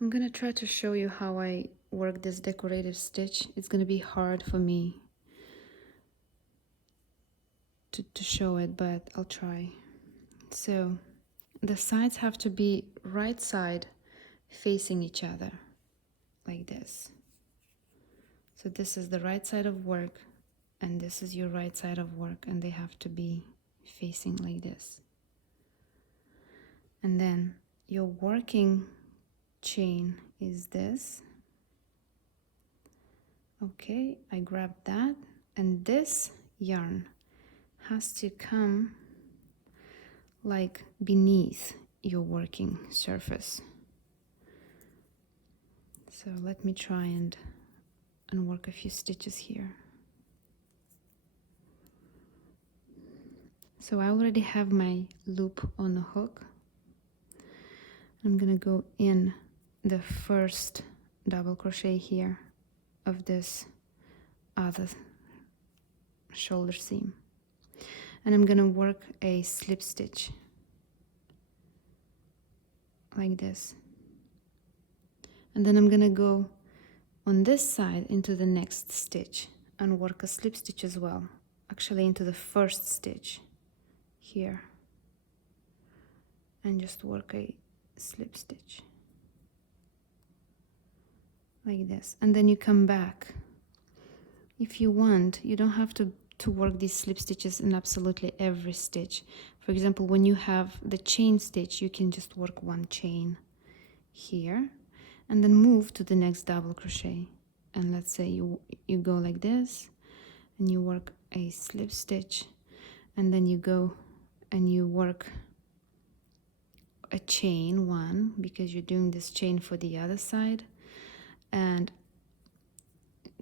I'm gonna try to show you how I work this decorative stitch. It's gonna be hard for me to show it, but I'll try. So the sides have to be right side facing each other, like this. So this is the right side of work, and this is your right side of work, and they have to be facing like this. And then your working chain is this. Okay, I grabbed that, and this yarn has to come like beneath your working surface. So let me try and work a few stitches here. So I already have my loop on the hook. I'm gonna go in the first double crochet here of this other shoulder seam, and I'm gonna work a slip stitch like this, and then I'm gonna go on this side into the next stitch and work a slip stitch as well, actually into the first stitch here, and just work a slip stitch like this, and then you come back. If you want, you don't have to work these slip stitches in absolutely every stitch. For example, when you have the chain stitch, you can just work one chain here and then move to the next double crochet. And let's say you go like this and you work a slip stitch, and then you go and you work a chain one, because you're doing this chain for the other side, and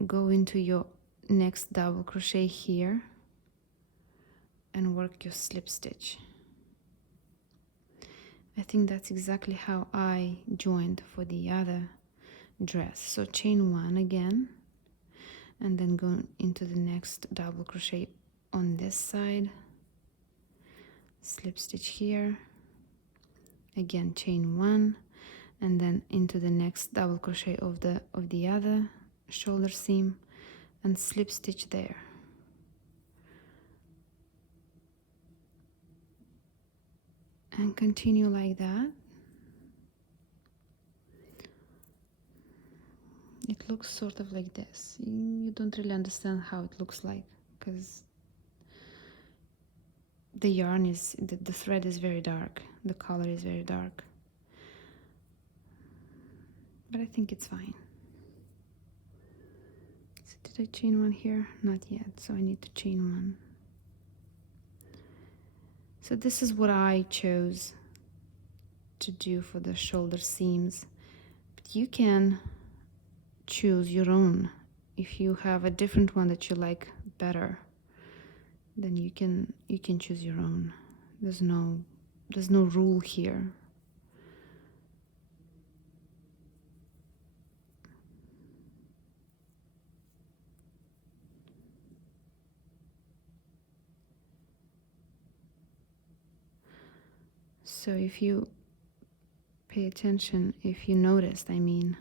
go into your next double crochet here and work your slip stitch. I think that's exactly how I joined for the other dress. So chain one again, and then go into the next double crochet on this side, slip stitch here, again chain one, and then into the next double crochet of the other shoulder seam and slip stitch there. And continue like that. It looks sort of like this. You don't really understand how it looks like, because the yarn is, the thread is very dark, the color is very dark, but I think it's fine. So did I chain one here? Not yet, so I need to chain one. So this is what I chose to do for the shoulder seams, but you can choose your own. If you have a different one that you like better, then you can choose your own. There's no rule here. So if you pay attention, if you noticed, I mean,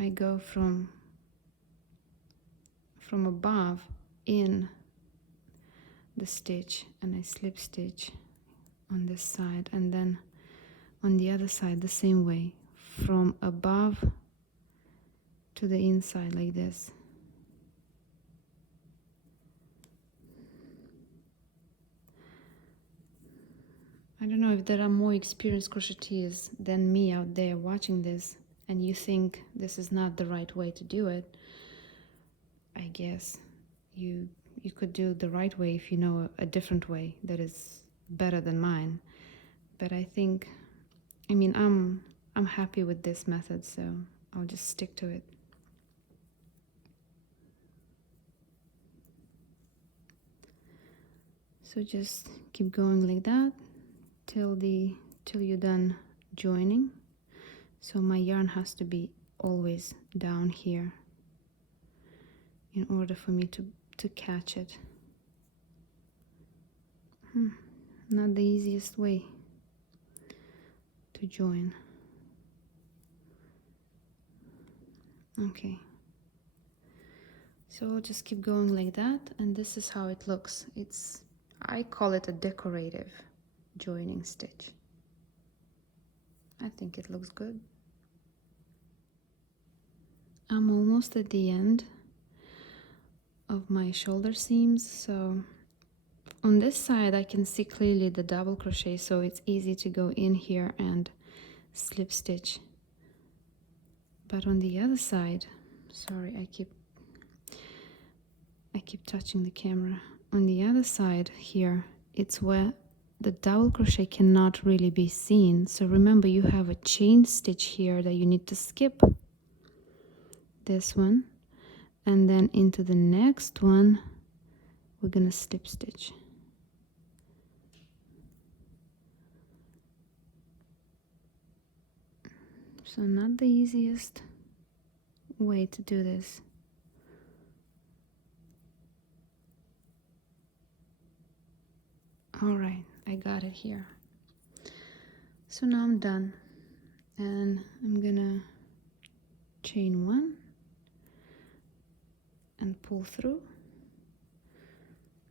I go from above in the stitch, and I slip stitch on this side, and then on the other side the same way, from above to the inside like this. I don't know if there are more experienced crocheteers than me out there watching this, and you think this is not the right way to do it. I guess you could do the right way if you know a different way that is better than mine. But I think, I mean, I'm happy with this method, so I'll just stick to it. So just keep going like that till you're done joining. So my yarn has to be always down here in order for me to catch it. Not the easiest way to join. Okay, so I'll just keep going like that, and this is how it looks. I call it a decorative joining stitch. I think it looks good. I'm almost at the end of my shoulder seams, so on this side I can see clearly the double crochet, so it's easy to go in here and slip stitch. But on the other side, sorry, I keep touching the camera. On the other side here, it's where the double crochet cannot really be seen. So remember, you have a chain stitch here that you need to skip. This one, and then into the next one, we're gonna slip stitch. So not the easiest way to do this. All right, I got it here. So now I'm done, and I'm gonna chain one and pull through.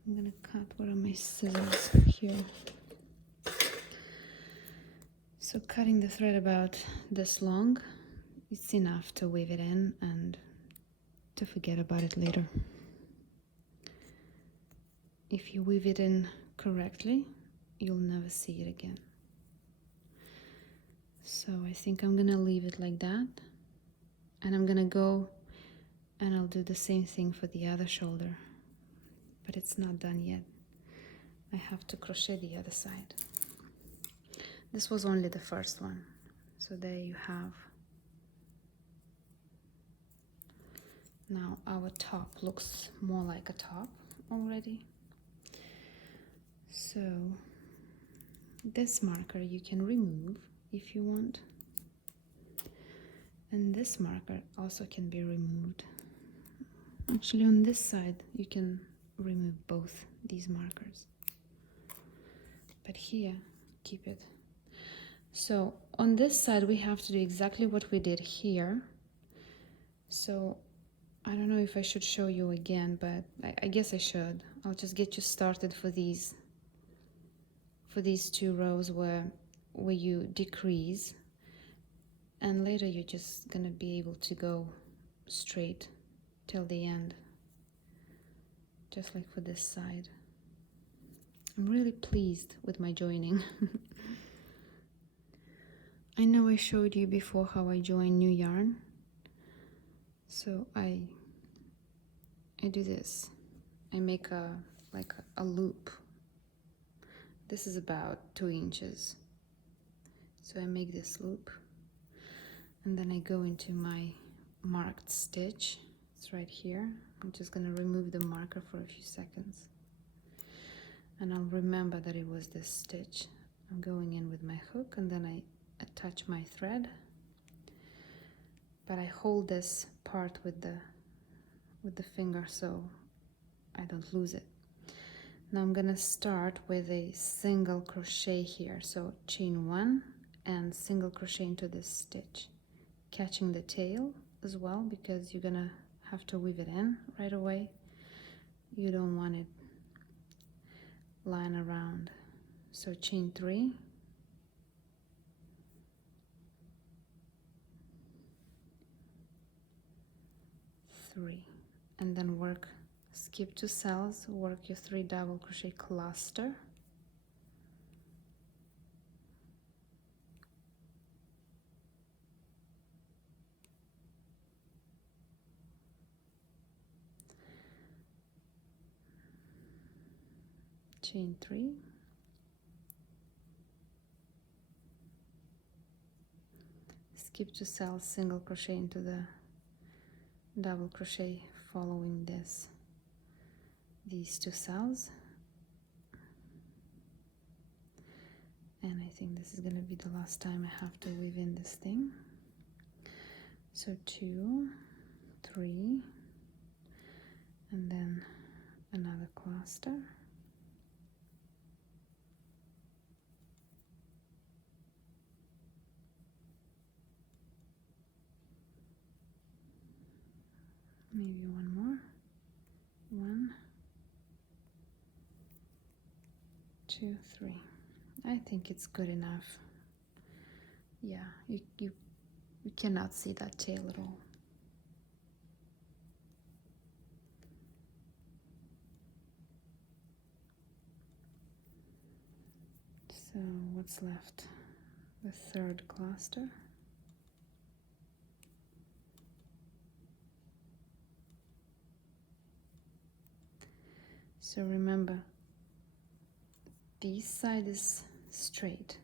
I'm gonna cut, what are my scissors here? So cutting the thread about this long, it's enough to weave it in and to forget about it later. If you weave it in correctly, you'll never see it again. So I think I'm gonna leave it like that, and I'm gonna go and I'll do the same thing for the other shoulder, but it's not done yet. I have to crochet the other side. This was only the first one, so there you have. Now our top looks more like a top already. So this marker you can remove if you want, and this marker also can be removed. Actually, on this side you can remove both these markers, but here keep it. So on this side we have to do exactly what we did here. So I don't know if I should show you again, but I guess I should. I'll just get you started for these two rows where you decrease, and later you're just gonna be able to go straight till the end, just like for this side. I'm really pleased with my joining. I know I showed you before how I join new yarn. So I do this. I make like a loop. This is about 2 inches. So I make this loop, and then I go into my marked stitch. It's right here. I'm just gonna remove the marker for a few seconds, and I'll remember that it was this stitch. I'm going in with my hook, and then I attach my thread, but I hold this part with the finger so I don't lose it. Now I'm gonna start with a single crochet here, so chain one and single crochet into this stitch, catching the tail as well, because you're gonna have to weave it in right away. You don't want it lying around. So chain 3, and then skip 2 cells, work your 3 double crochet cluster, chain 3, skip 2 cells, single crochet into the double crochet following these 2 cells, and I think this is going to be the last time I have to weave in this thing. So 2, 3, cluster. Maybe one more. 1, 2, 3. I think it's good enough. Yeah, you cannot see that tail at all. So what's left? The third cluster. So remember, this side is straight.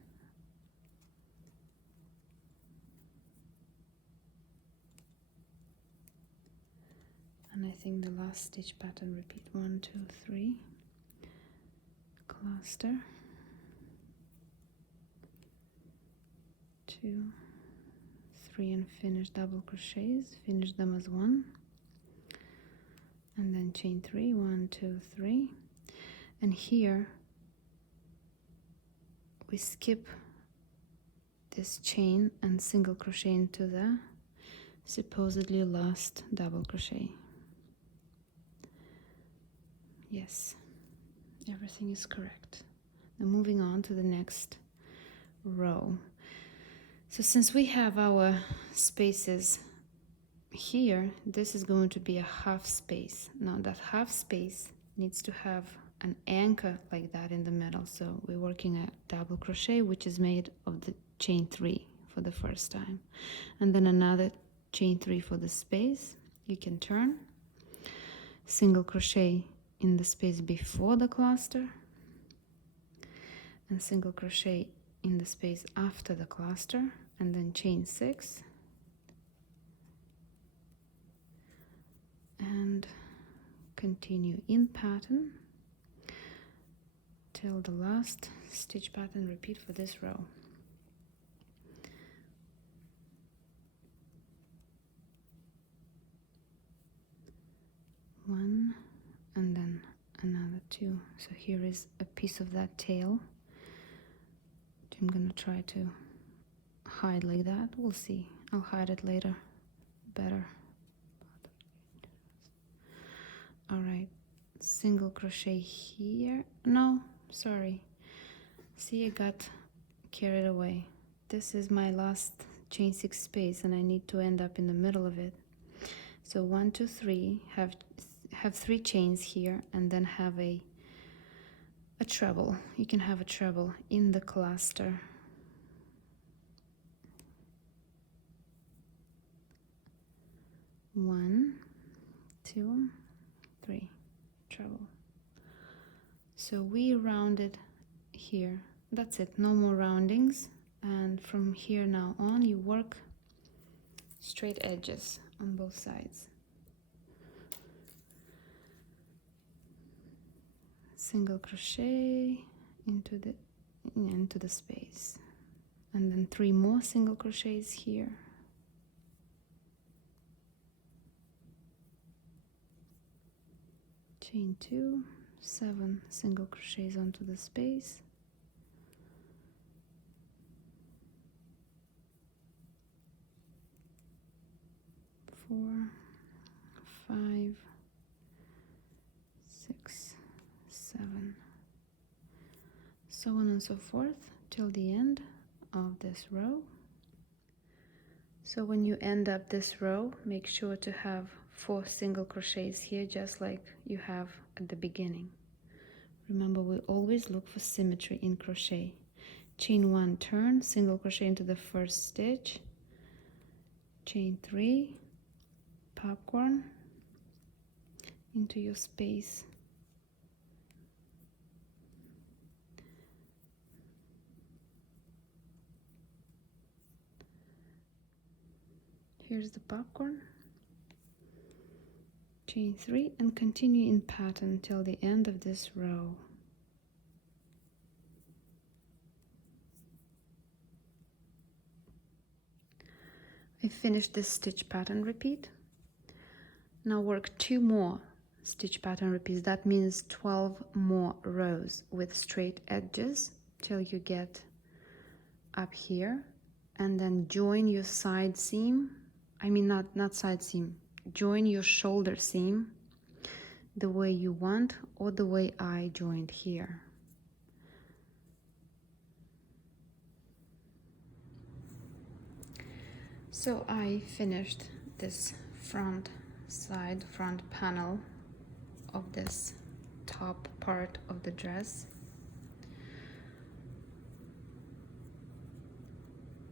And I think the last stitch pattern repeat 1, 2, 3, cluster, 2, 3, and finish double crochets, finish them as one, and then chain 3, 1, 2, 3, and here we skip this chain and single crochet into the supposedly last double crochet. Yes, everything is correct. Now moving on to the next row. So since we have our spaces here, this is going to be a half space. Now that half space needs to have an anchor like that in the middle. So we're working a double crochet, which is made of the chain 3 for the first time, and then another chain 3 for the space. You can turn, single crochet in the space before the cluster, and single crochet in the space after the cluster, and then chain 6, and continue in pattern till the last stitch pattern repeat for this row. One, and then another 2. So here is a piece of that tail, which I'm gonna try to hide like that. We'll see. I'll hide it later better. All right, single crochet here. No, sorry. See, I got carried away. This is my last chain 6 space, and I need to end up in the middle of it. So 1, 2, 3, have 3 chains here, and then have a treble. You can have a treble in the cluster. One, 2, 3, treble. So we rounded here. That's it, no more roundings. And from here now on, you work straight edges on both sides. Single crochet into the space, and then 3 more single crochets here. Chain 2, 7 single crochets onto the space. 4, 5, 6, 7, so on and so forth till the end of this row. So when you end up this row, make sure to have 4 single crochets here, just like you have at the beginning. Remember, we always look for symmetry in crochet. Chain 1, turn, single crochet into the first stitch, chain 3, popcorn into your space, here's the popcorn, chain 3, and continue in pattern till the end of this row. I finished this stitch pattern repeat. Now work 2 more stitch pattern repeats. That means 12 more rows with straight edges till you get up here, and then join your side seam. I mean, not side seam, join your shoulder seam the way you want, or the way I joined here. So I finished this front panel of this top part of the dress.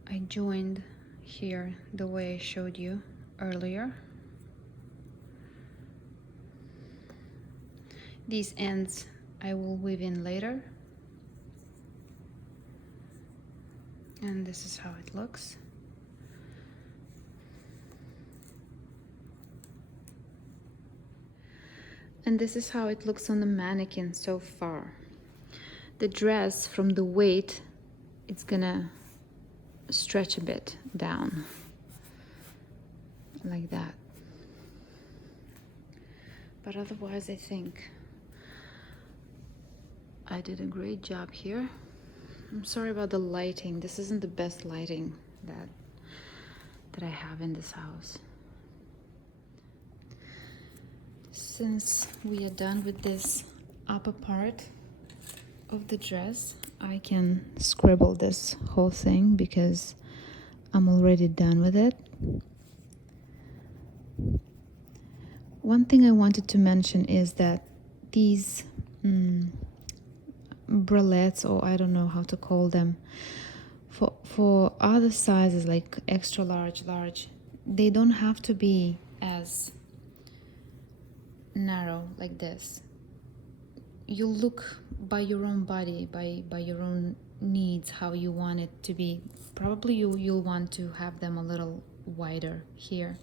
I joined here the way I showed you earlier. These ends I will weave in later. And this is how it looks. And this is how it looks on the mannequin so far. The dress, from the weight, it's gonna stretch a bit down like that. But otherwise, I think I did a great job here. I'm sorry about the lighting. This isn't the best lighting that I have in this house. Since we are done with this upper part of the dress, I can scribble this whole thing because I'm already done with it. One thing I wanted to mention is that these bralettes, or I don't know how to call them, for other sizes like extra large, large, they don't have to be as narrow like this. You look by your own body, by your own needs, how you want it to be. Probably you'll want to have them a little wider here,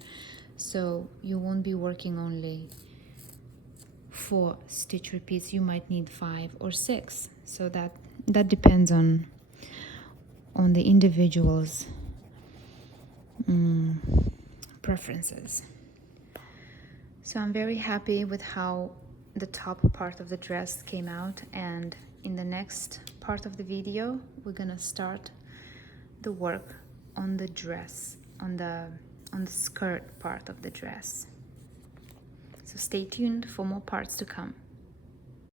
so you won't be working only 4 stitch repeats. You might need 5 or 6, so that depends on the individual's preferences. So I'm very happy with how the top part of the dress came out, and in the next part of the video we're gonna start the work on the dress, on the skirt part of the dress. So stay tuned for more parts to come.